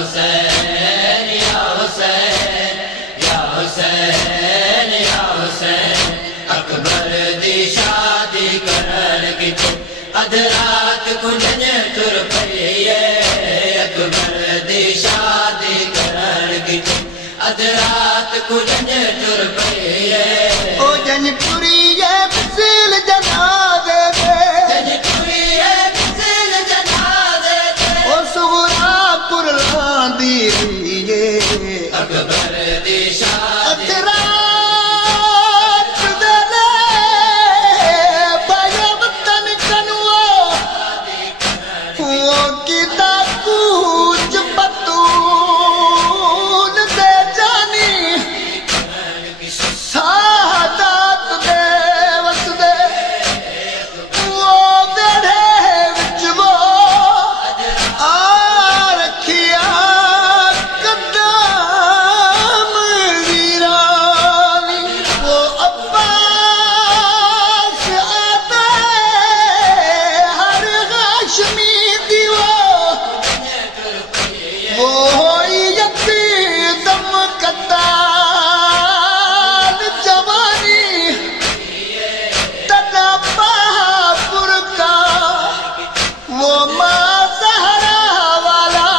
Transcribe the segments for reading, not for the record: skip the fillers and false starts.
हुसैन या हुसैन या हुसैन या हुसैन। अकबर दी शादी करन किते अध रात कुंजन तुर पईए। अकबर दी शादी करन किते अध रात कुंजन तुर पईए। ओ जन टुरिए बिसिल जनाजे दे, जन टुरिए बिसिल जनाजे दे। ओ सुगरा कुरलां दी रहिए। अकबर दी शादी अध रात वेले बाया वतन कनुओ ओ कीता कूच बतूल दे जानी। सादात दे वसदे वो बेड़े विच वो आ रखिया कदम वीरानी। वो अब्बास आते हर हाशमी दीवा वो होई यतीम कताल जवानी। तना बापुर का वो माँ ज़हरा वाला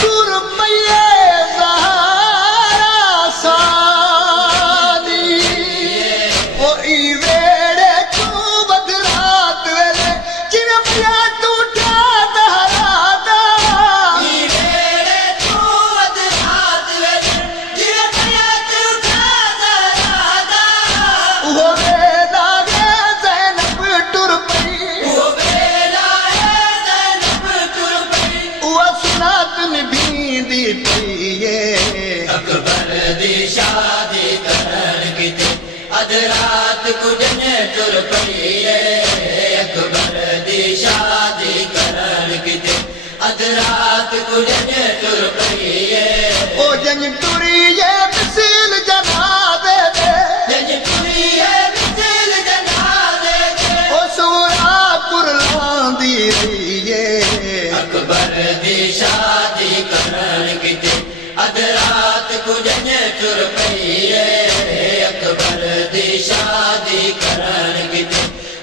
तुर मैये ज़हरा सादी। वो ई वेड़े तू बदरात वेले जिवे पिया तू ठादा रादा। वेड़े तू अध रात वेले जिवे पिया तू ठादा रादा। वो वेला गे ज़ैनब टुर पई, वो वेला है ज़ैनब तुर पई। वो सुनात निभींदी पईए। अकबर दी शादी करन किते अध रात कुंजन तुर पईए। अकबर दी शादी करन किते अध रात कुंजन तुर पईए। ओ जन टुरिए बिसिल जनाजे दे, जज टुरिए बिसिल जनाजे दे। ओ सुरा कुरलां दी रहिए। अकबर दी शादी करन किते अध रात कुंजन तुर पईए। अकबर दी शादी करन किते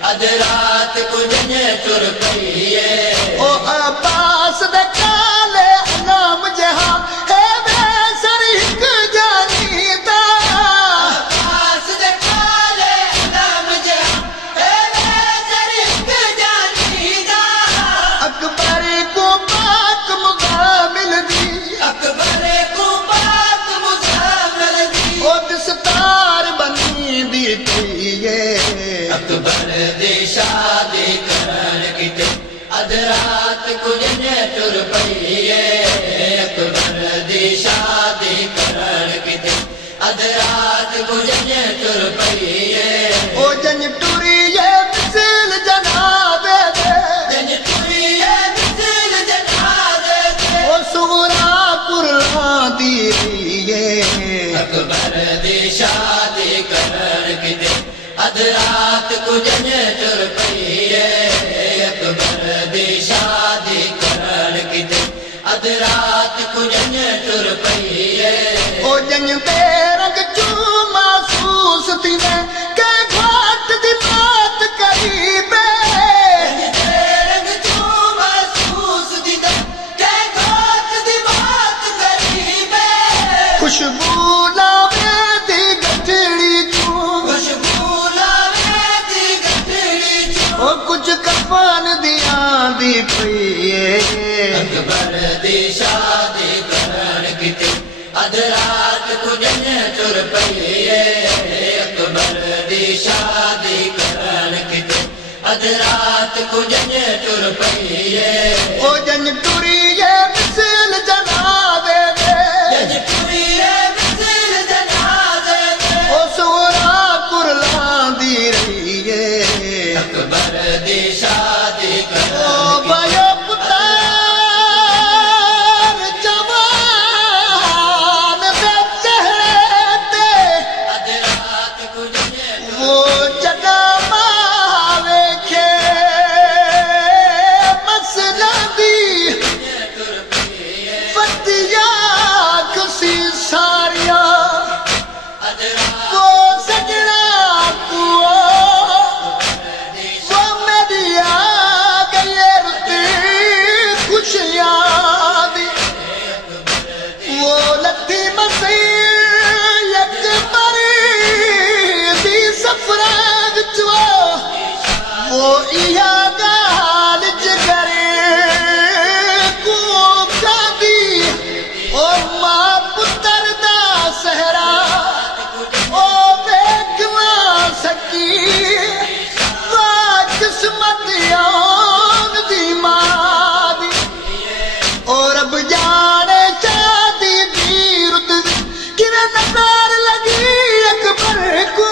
अध रात कुंजन तुर पईए। ओ अब्बास दे काले नाम जहां है बेसर हिक जानीदा। आस दे काले नाम जहां है बेसर हिक जानीदा। अकबर को पाक मुकामिल दी अकबर को पाक मुजामिल दी। ओ दस्तार बनी दी पईए। अकबर दी शादी करन किते अध रात कुंजन तुर पईए। अकबर दी शादी करन किते अध रात कुंजन तुर पईए। ओ जन टुरिए बिसिल जनाजे दे, जन टुरिए बिसिल जनाजे दे। ओ सुरा कुरलां दी रहिए। अकबर दी शादी करन किते अध रात कुंजन तुर पईए। अकबर दी शादी करन किते अध रात कुंजन तुर पईए। ओ जन ते रंग चू महसूस थींदे के घाट दी बात करीबे। रंग तू महसूस दीदा के घाट दी बात करीबे। खुशबू लावे दी गठड़ी चू खुशबू लावे दी गठड़ी चो। ओ कुछ कफन दियां दी पईए। अकबर दी शादी करन किते अध रात कुंजन तुर पईए। अकबर दी शादी करन किते अध रात कुंजन तुर पईए। ओ जन टुरिए बिसिल जनाजे दे, जज टुरिए बिसिल जनाजे दे। ओ सुरा कुरलां दी रहिए। अकबर दी शादी ओ करन बाया पुतार जवान दे चेहरे ते अध इहा ॻाल्हि जगरे को गादी ओ मां पुत्र दा सहरा ओ देखना सकी वाह किस्मत आन दी मां दी ओ रब जाने शादी दी रुत किवें नज़र लगी अकबर को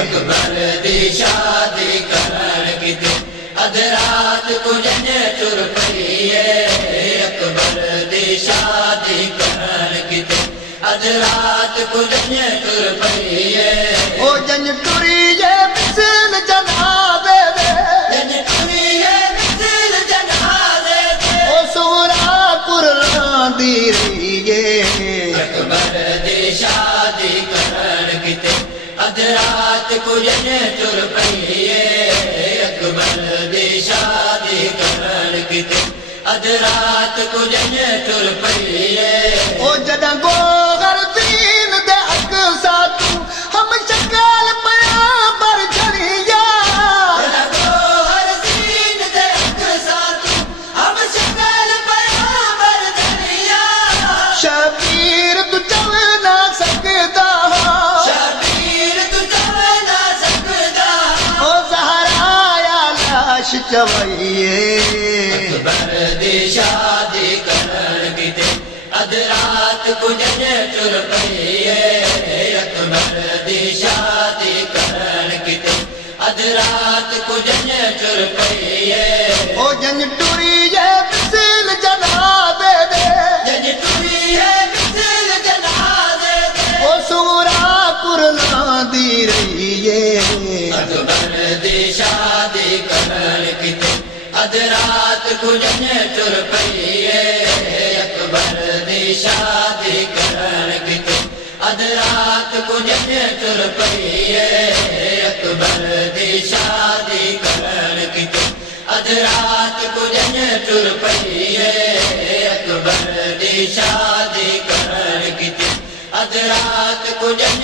अकबर दी शादी करण किते अधरात कुजन तुर पईए अकबर दी शादी करण किते अधरात कुजन तुर पईए ओ जन टुरिए मिसल जनाबे दे जन टुरिए मिसल जनाबे दे ओ सोरा कुरला दी रहिए अकबर दी शादी करण किते अधरात कुजन तुर पईए अकबर दी शादी करण किते अधरात कुजन तुर पईए ओ जदा गोगर दीन दे हक सातू हम शकाल पया बर झरिया जदा गोगर दीन दे हक सातू हम शकाल पया बर झरिया शबीर तू चल ना सकदा चवैये अकबर दी शादी करण किते अधरात कुजन तुर पईए अकबर दी शादी करण किते अधरात कुजन तुर पईए ओ जन टुरिए मिसल जनाबे दे जन टुरिए मिसल जनाबे दे ओ सूरा कुरला दी रहिए अकबर दी शादी करण किते अधरात कुजन तुर पईए अकबर दी शादी करण किते अधरात कुजन तुर पईए अकबर दी शादी करण किते अधरात कुजन तुर पईए अकबर दी शादी करण किते अधरात कुजन